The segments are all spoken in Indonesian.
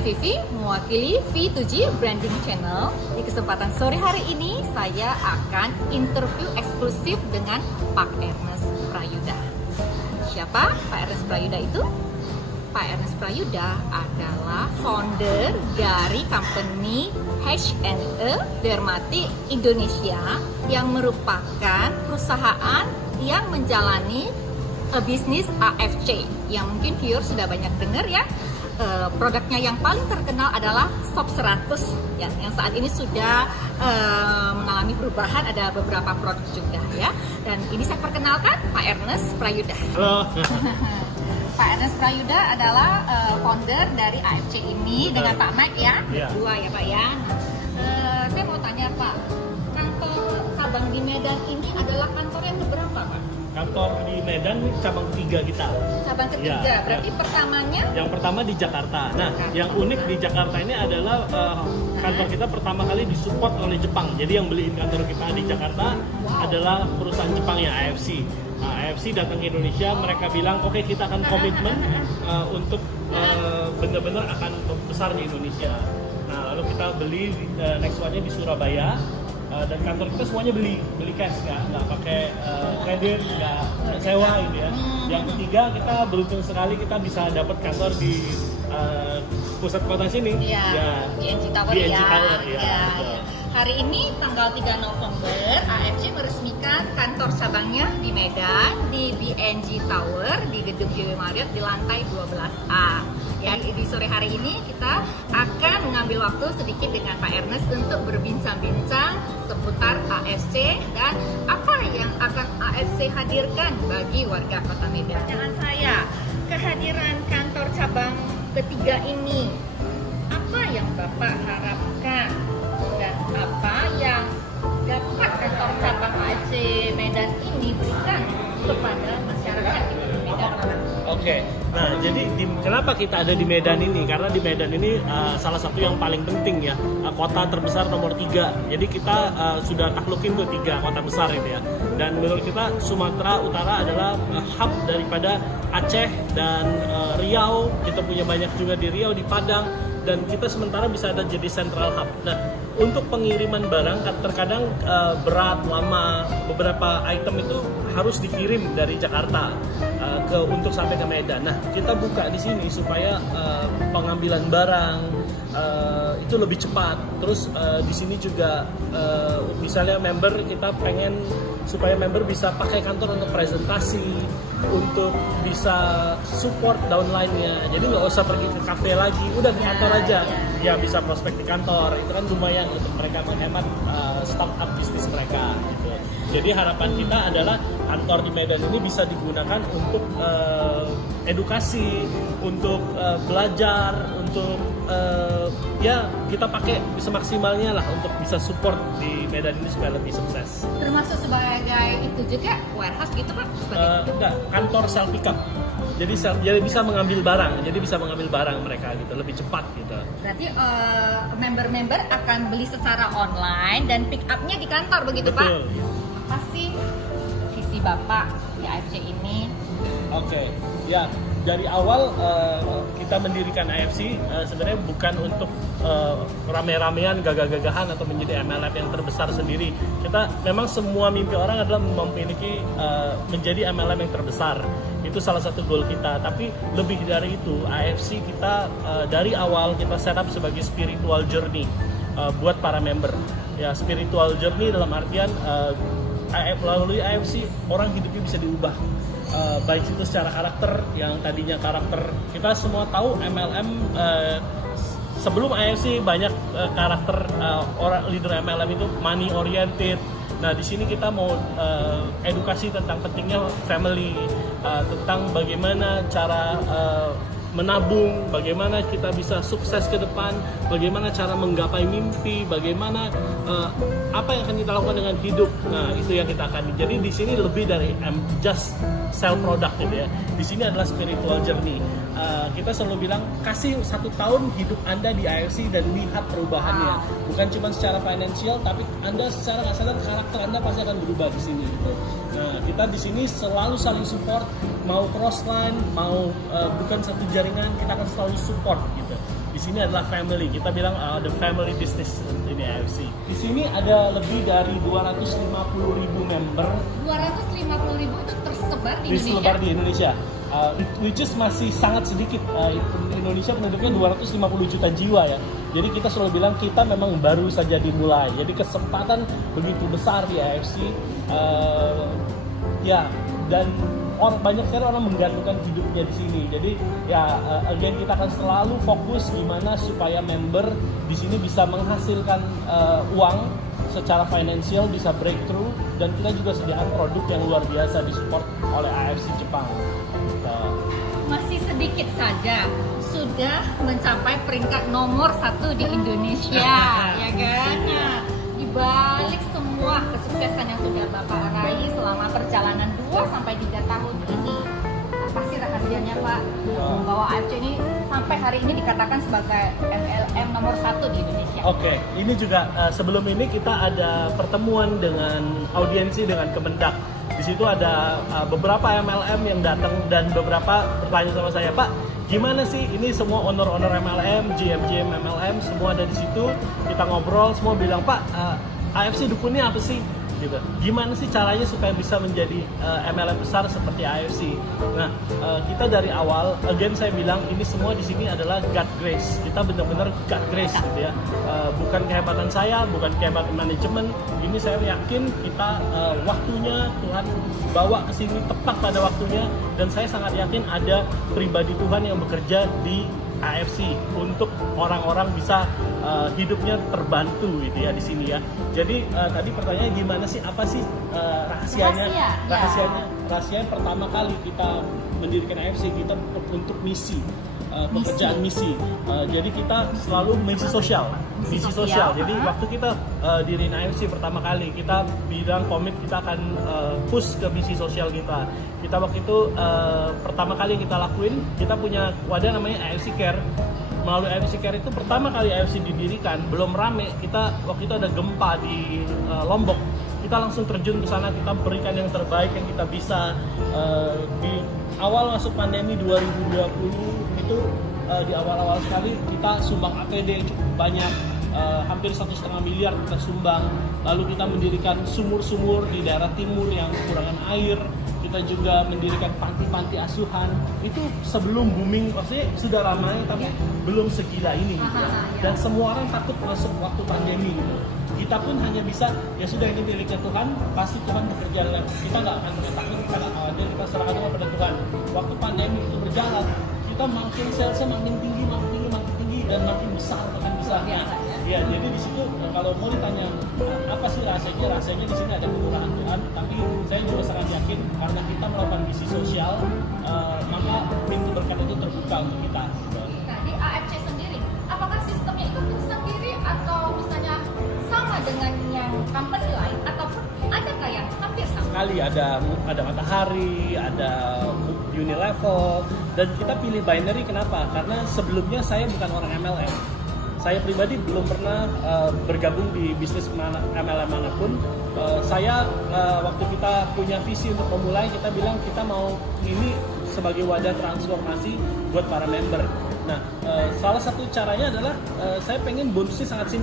Saya Vivi, mewakili V2G Branding Channel. Di kesempatan sore hari ini, saya akan interview eksklusif dengan Pak Ernest Prayudha. Siapa Pak Ernest Prayudha itu? Pak Ernest Prayudha adalah founder dari company H&E Dermatik Indonesia yang merupakan perusahaan yang menjalani bisnis AFC yang mungkin viewer sudah banyak dengar ya. Produknya yang paling terkenal adalah Sop 100 ya, yang saat ini sudah mengalami perubahan, ada beberapa produk juga ya. Dan ini saya perkenalkan Pak Ernest Prayudha. Halo. Pak Ernest Prayudha adalah founder dari AFC ini. Betul. Dengan Pak Mike ya, berdua ya Pak ya. Nah, saya mau tanya Pak, kantor cabang di Medan ini adalah kantor yang keberapa Pak? Kantor di Medan cabang ketiga kita. Cabang ketiga, berarti pertamanya? Yang pertama di Jakarta. Nah, yang unik di Jakarta ini adalah kantor kita pertama kali disupport oleh Jepang. Jadi yang beliin kantor kita di Jakarta adalah perusahaan Jepang ya, AFC. Nah, AFC datang ke Indonesia, mereka bilang oke, kita akan komitmen untuk benar-benar akan besar di Indonesia. Nah, lalu kita beli next one-nya di Surabaya. Dan kantor kita semuanya beli cash, nggak pakai kredit, nggak sewa gitu ya. Yang ketiga, kita beruntung sekali kita bisa dapat kantor di pusat kota sini. Iya, ya, BNG Tower BNG ya. Tower, Ya. Hari ini tanggal 3 November, AFC meresmikan kantor cabangnya di Medan, di BNG Tower, di gedung JW Marriott di lantai 12A. Ya, di sore hari ini kita akan mengambil waktu sedikit dengan Pak Ernest untuk berbincang-bincang seputar AFC dan apa yang akan AFC hadirkan bagi warga Kota Medan. Pertanyaan saya, kehadiran kantor cabang ketiga ini, apa yang Bapak harapkan dan apa yang dapat kantor cabang AFC Medan ini berikan kepada masyarakat di Medan? Oke, nah jadi kenapa kita ada di Medan ini? Karena di Medan ini salah satu yang paling penting ya, kota terbesar nomor 3. Jadi kita sudah taklukin tuh 3 kota besar itu ya. Dan menurut kita Sumatera Utara adalah hub daripada Aceh dan Riau. Kita punya banyak juga di Riau, di Padang. Dan kita sementara bisa ada jadi central hub. Nah, untuk pengiriman barang terkadang berat, lama. Beberapa item itu harus dikirim dari Jakarta untuk sampai ke Medan. Nah, kita buka di sini supaya pengambilan barang itu lebih cepat. Terus di sini juga misalnya member, kita pengen supaya member bisa pakai kantor untuk presentasi, untuk bisa support downline-nya. Jadi nggak usah pergi ke kafe lagi, udah ke kantor aja. Ya bisa prospek di kantor. Itu kan lumayan untuk mereka menghemat startup bisnis mereka. Gitu. Jadi harapan kita adalah kantor di Medan ini bisa digunakan untuk edukasi, untuk belajar, untuk ya kita pakai semaksimalnya lah untuk bisa support di Medan ini supaya lebih sukses. Termasuk sebagai itu juga warehouse gitu Pak? Enggak, kantor self pick up. Jadi bisa mengambil barang, mereka gitu, lebih cepat gitu. Berarti member-member akan beli secara online dan pick up-nya di kantor begitu Betul. Pak? Apa sih visi Bapak di AFC ini? Oke, ya dari awal kita mendirikan AFC sebenarnya bukan untuk rame-ramean, gagah-gagahan atau menjadi MLM yang terbesar sendiri. Kita memang semua mimpi orang adalah memiliki menjadi MLM yang terbesar. Itu salah satu goal kita. Tapi lebih dari itu, AFC kita dari awal kita set up sebagai spiritual journey buat para member. Ya, spiritual journey dalam artian melalui AFC orang hidupnya bisa diubah. Baik itu secara karakter, yang tadinya karakter kita semua tahu MLM sebelum AFC banyak karakter orang leader MLM itu money oriented. Nah, di sini kita mau edukasi tentang pentingnya family, tentang bagaimana cara menabung, bagaimana kita bisa sukses ke depan, bagaimana cara menggapai mimpi, bagaimana apa yang akan kita lakukan dengan hidup. Nah, itu yang kita akan. Jadi di sini lebih dari just sell product gitu ya. Di sini adalah spiritual journey. Kita selalu bilang kasih 1 tahun hidup Anda di AFC dan lihat perubahannya. Bukan cuma secara finansial, tapi Anda secara nggak sadar karakter Anda pasti akan berubah di sini. Gitu. Nah, kita di sini selalu saling support, mau cross line, mau bukan satu jaringan, kita akan selalu support gitu. Di sini adalah family. Kita bilang the family business ini AFC. Di sini ada lebih dari 250.000 member. 250.000 itu tersebar di Indonesia. Disebar di Indonesia. Which is masih sangat sedikit. Indonesia penduduknya 250 juta jiwa ya. Jadi kita selalu bilang kita memang baru saja dimulai. Jadi kesempatan begitu besar di AFC. Ya, dan banyak sekali orang menggantungkan hidupnya di sini. Jadi ya, again kita akan selalu fokus gimana supaya member di sini bisa menghasilkan uang secara finansial, bisa breakthrough, dan kita juga sediakan produk yang luar biasa disupport oleh AFC Jepang. Masih sedikit saja sudah mencapai peringkat nomor 1 di Indonesia, ya kan? Nah, di balik semua kesuksesan yang sudah Bapak raih selama perjalanan 2-3 tahun ini, apa sih rahasianya Pak membawa AFC ini sampai hari ini dikatakan sebagai MLM nomor 1 di Indonesia? Oke, ini juga sebelum ini kita ada pertemuan dengan audiensi dengan Kemendak. Di situ ada beberapa MLM yang datang dan beberapa bertanya sama saya, Pak, gimana sih ini semua owner-owner MLM, GM MLM, semua ada di situ. Kita ngobrol, semua bilang, Pak, AFC dukunnya apa sih? Gitu. Gimana sih caranya supaya bisa menjadi MLM besar seperti AFC? Nah, kita dari awal, again saya bilang ini semua di sini adalah God grace. Kita benar-benar God grace gitu ya. Bukan kehebatan saya, bukan kehebatan manajemen. Ini saya yakin kita waktunya Tuhan bawa ke sini tepat pada waktunya, dan saya sangat yakin ada pribadi Tuhan yang bekerja di AFC untuk orang-orang bisa hidupnya terbantu gitu ya di sini ya. Jadi tadi pertanyaannya gimana sih, apa sih rahasianya? Rahasianya pertama kali kita mendirikan AFC kita untuk misi. Pekerjaan misi. Jadi kita selalu misi sosial. Jadi waktu kita diriin AFC pertama kali, kita bilang komit kita akan push ke misi sosial kita. Kita waktu itu pertama kali yang kita lakuin, kita punya wadah namanya AFC Care. Melalui AFC Care itu pertama kali AFC didirikan, belum rame. Kita waktu itu ada gempa di Lombok. Kita langsung terjun ke sana, kita berikan yang terbaik yang kita bisa. Di awal masuk pandemi 2020 itu di awal-awal sekali kita sumbang APD cukup banyak, hampir 1,5 miliar kita sumbang. Lalu kita mendirikan sumur-sumur di daerah timur yang kekurangan air. Kita juga mendirikan panti-panti asuhan. Itu sebelum booming, maksudnya sudah ramai tapi belum segila ini gitu ya. Dan semua orang takut masuk waktu pandemi gitu. Kita pun hanya bisa, ya sudah ini miliknya Tuhan, pasti Tuhan bekerja dengan kita, nggak akan takut, kita nggak khawatir, kita serahkan semua pada Tuhan. Waktu pandemi itu berjalan, kita makin salesnya makin tinggi, dan makin besar, makin besar. Ya, jadi di situ kalau mau ditanya apa sih rahasianya? Rahasianya di sini ada kemurahan Tuhan, tapi saya juga sangat yakin karena kita melakukan misi sosial, maka pintu berkat itu terbuka untuk kita. Nah, di AFC sendiri, apakah sistemnya itu sendiri atau misalnya sama dengan yang company lain, ataupun adakah yang hampir sama? Sekali ada Matahari, ada Unilevel, dan kita pilih binary. Kenapa? Karena sebelumnya saya bukan orang MLM. Saya pribadi belum pernah bergabung di bisnis MLM manapun. Saya waktu kita punya visi untuk memulai, kita bilang kita mau ini sebagai wadah transformasi buat para member. Nah, salah satu caranya adalah saya pengen bonusnya sangat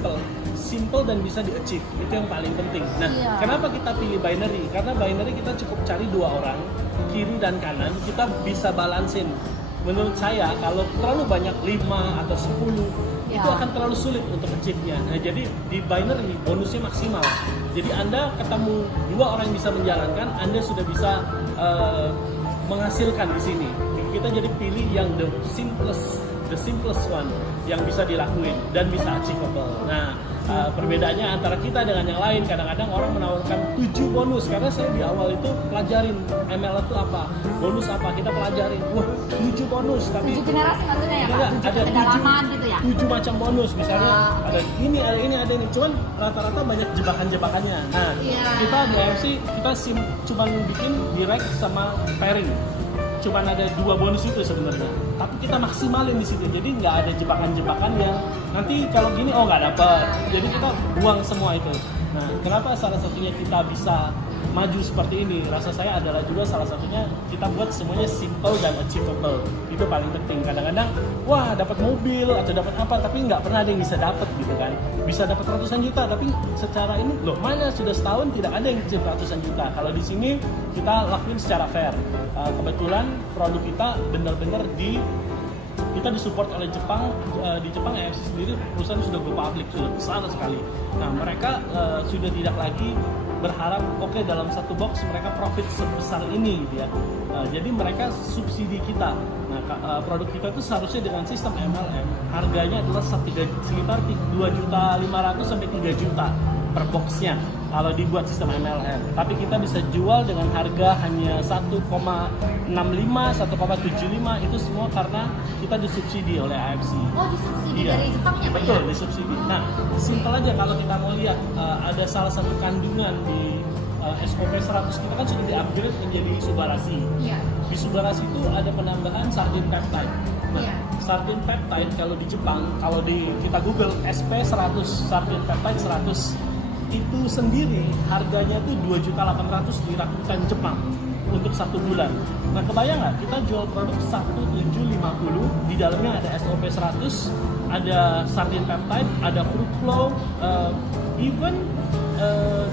simple dan bisa di-achieve. Itu yang paling penting. Nah, kenapa kita pilih binary? Karena binary kita cukup cari 2 orang, kiri dan kanan, kita bisa balansin. Menurut saya kalau terlalu banyak 5 atau 10 itu akan terlalu sulit untuk achieve-nya. Nah, jadi di binary bonusnya maksimal. Jadi Anda ketemu 2 orang yang bisa menjalankan, Anda sudah bisa menghasilkan di sini. Kita jadi pilih yang the simplest one yang bisa dilakuin dan bisa achievable. Nah, perbedaannya antara kita dengan yang lain, kadang-kadang orang menawarkan 7 bonus, karena saya di awal itu pelajarin ML itu apa, bonus apa, kita pelajarin, wah 7 bonus, tapi 7 generasi maksudnya ya Pak? ada 7 gitu ya? 7 macam bonus, misalnya ada ini, cuman rata-rata banyak jebakan-jebakannya. Nah, kita di AFC, kita cuma bikin direct sama pairing. Cuma ada 2 bonus itu sebenarnya, tapi kita maksimalin di situ, jadi nggak ada jebakan-jebakan yang nanti kalau gini nggak dapet, jadi kita buang semua itu. Nah, kenapa salah satunya kita bisa maju seperti ini, rasa saya adalah juga salah satunya kita buat semuanya simple dan achievable. Itu paling penting. Kadang-kadang wah dapat mobil atau dapat apa, tapi nggak pernah ada yang bisa dapat gitu kan. Bisa dapat ratusan juta, tapi secara ini loh mana sudah setahun tidak ada yang achieve ratusan juta. Kalau di sini kita lakuin secara fair. Kebetulan produk kita benar-benar kita disupport oleh Jepang. Di Jepang AFC sendiri perusahaan sudah go public, sudah besar sekali. Nah mereka sudah tidak lagi berharap oke, dalam satu box mereka profit sebesar ini gitu ya. Jadi mereka subsidi kita. Nah produk kita itu seharusnya dengan sistem MLM harganya adalah sekitar 2.500.000 sampai 3 juta per boxnya kalau dibuat sistem MLM. Tapi kita bisa jual dengan harga hanya 1,65, 1,75, itu semua karena kita disubsidi oleh AFC. Oh, disubsidi Iya. dari Jepangnya, Pak? Betul, Ya? disubsidi. Nah, simpel aja kalau kita mau lihat ada salah satu kandungan di SOP 100 kita kan sudah di-upgrade menjadi Subarasi. Iya. Di Subarasi itu ada penambahan sardine peptide. Nah, Iya. sardine peptide kalau di Jepang, kalau kita Google SP100, sardine peptide 100, itu sendiri harganya tuh 2.800.000 di Rakuten Jepang untuk 1 bulan. Nah kebayang nggak, kita jual produk 1.750, di dalamnya ada SOP 100, ada sardine peptide, ada fruit flow, even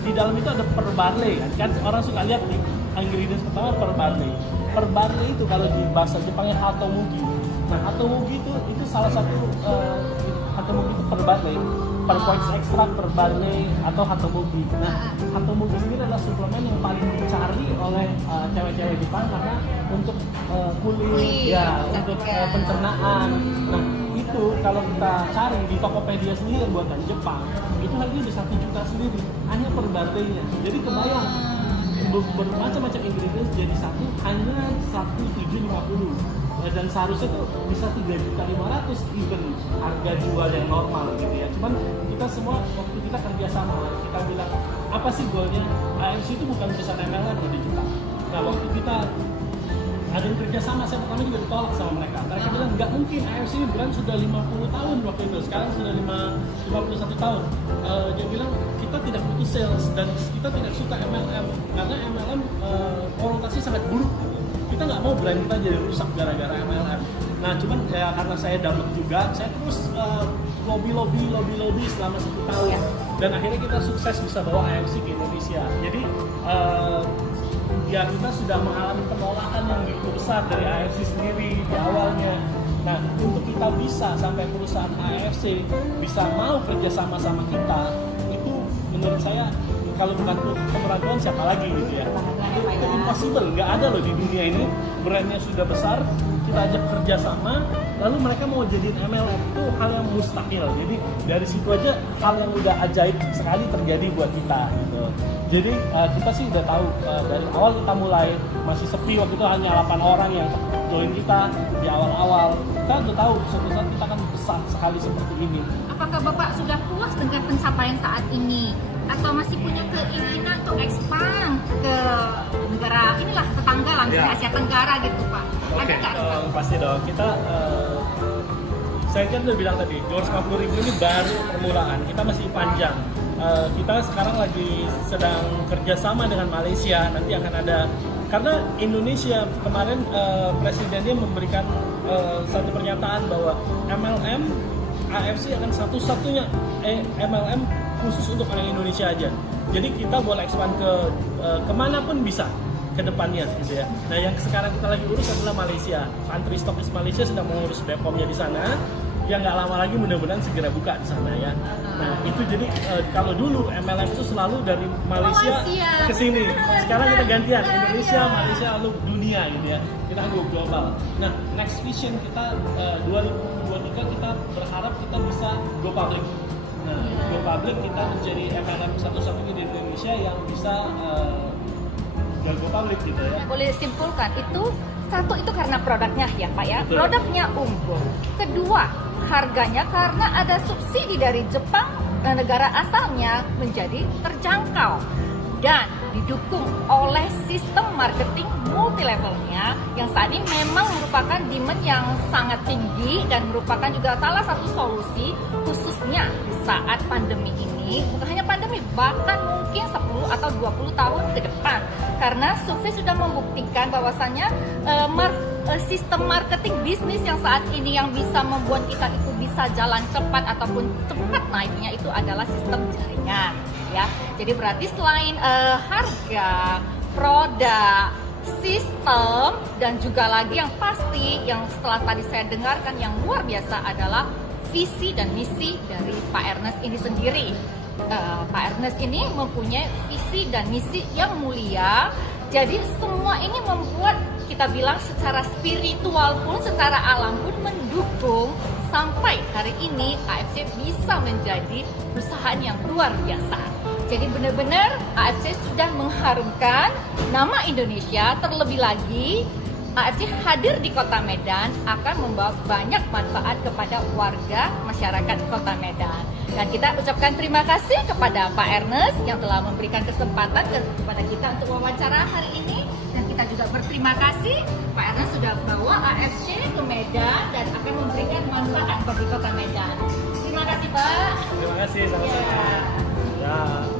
di dalam itu ada per barley kan orang suka lihat nih ingredients pertama per barley. Per barley itu kalau di bahasa Jepangnya hatomugi. Nah hatomugi itu salah satu hatomugi itu per barley, per points extract, per barley atau hatomugi. Nah hatomugi ini adalah suplemen yang paling dicari oleh cewek-cewek Jepang karena untuk kulit ya, untuk pencernaan. Nah itu kalau kita cari di Tokopedia sendiri buatan Jepang itu harganya udah 1 juta sendiri hanya per barley-nya. Jadi kebayang bermacam-macam ingredients jadi satu hanya 1.750, dan seharusnya tuh bisa 3.500.000 even harga jual yang normal gitu ya. Cuman kita semua waktu kita kerjasama kita bilang apa sih goalnya, AFC itu bukan perusahaan MLM di Jepang. Nah waktu kita ada yang kerjasama, saya pertama juga ditolak sama mereka. Mereka bilang nggak mungkin, AFC ini brand sudah 50 tahun waktu itu, sekarang sudah 51 tahun. Dia bilang kita tidak butuh sales dan kita tidak suka MLM karena MLM konotasi sangat buruk. Kita nggak mau brand kita jadi rusak gara-gara MLM. Nah cuman karena saya dapat juga, saya terus lobby selama 1 tahun dan akhirnya kita sukses bisa bawa AFC ke Indonesia. Jadi ya kita sudah mengalami penolakan yang begitu besar dari AFC sendiri di awalnya. Nah untuk kita bisa sampai perusahaan AFC bisa mau kerja sama kita, itu menurut saya kalau bukan kemeraguan siapa lagi gitu ya. Itu impossible, nggak ada loh di dunia ini brandnya sudah besar kita ajak kerja sama lalu mereka mau jadiin MLM, itu hal yang mustahil. Jadi dari situ aja hal yang udah ajaib sekali terjadi buat kita gitu. Jadi kita sih udah tahu dari awal kita mulai masih sepi, waktu itu hanya 8 orang yang join kita di awal-awal. Kita udah tahu suatu saat kita akan besar sekali seperti ini. Apakah Bapak sudah puas dengan pencapaian saat ini? Atau masih punya keinginan untuk expand ke negara inilah tetangga langsung Asia Tenggara gitu Pak? Oke, Ada nggak? pasti dong. Kita saya kan udah bilang tadi 250.000 ini baru permulaan, kita masih panjang. Kita sekarang lagi sedang kerjasama dengan Malaysia, nanti akan ada, karena Indonesia kemarin presidennya memberikan satu pernyataan bahwa MLM AFC akan satu-satunya MLM khusus untuk orang Indonesia aja. Jadi kita boleh expand ke kemanapun bisa ke depannya gitu ya. Nah yang sekarang kita lagi urus adalah Malaysia. Country Stockist Malaysia sedang mengurus BPOM-nya di sana. Yang nggak lama lagi mudah-mudahan segera buka di sana ya. Nah itu jadi kalau dulu MLM itu selalu dari Malaysia ke sini. Sekarang kita gantian Indonesia, Malaysia lalu dunia gitu ya. Kita go global. Nah next vision kita 2023 kita berharap kita bisa go public. Nah go public kita menjadi MLM satu-satunya di Indonesia yang bisa go public gitu ya. Boleh disimpulkan itu satu itu karena produknya ya Pak ya. Betul. Produknya unggul. Kedua, harganya karena ada subsidi dari Jepang dan negara asalnya menjadi terjangkau dan didukung oleh sistem marketing multi levelnya yang saat ini memang merupakan demand yang sangat tinggi dan merupakan juga salah satu solusi khususnya di saat pandemi ini ini, bukan hanya pandemi, bahkan mungkin 10 atau 20 tahun ke depan. Karena survei sudah membuktikan bahwasannya sistem marketing bisnis yang saat ini yang bisa membuat kita itu bisa jalan cepat ataupun cepat naiknya itu adalah sistem jaringan, ya. Jadi berarti selain harga, produk, sistem, dan juga lagi yang pasti yang setelah tadi saya dengarkan yang luar biasa adalah visi dan misi dari Pak Ernest ini sendiri. Pak Ernest ini mempunyai visi dan misi yang mulia. Jadi semua ini membuat kita bilang secara spiritual pun, secara alam pun mendukung sampai hari ini AFC bisa menjadi perusahaan yang luar biasa. Jadi benar-benar AFC sudah mengharumkan nama Indonesia, terlebih lagi AFC hadir di Kota Medan akan membawa banyak manfaat kepada warga masyarakat Kota Medan. Dan kita ucapkan terima kasih kepada Pak Ernest yang telah memberikan kesempatan kepada kita untuk wawancara hari ini. Dan kita juga berterima kasih Pak Ernest sudah bawa AFC ke Medan dan akan memberikan manfaat bagi Kota Medan. Terima kasih Pak. Terima kasih sama-sama. Ya. Ya.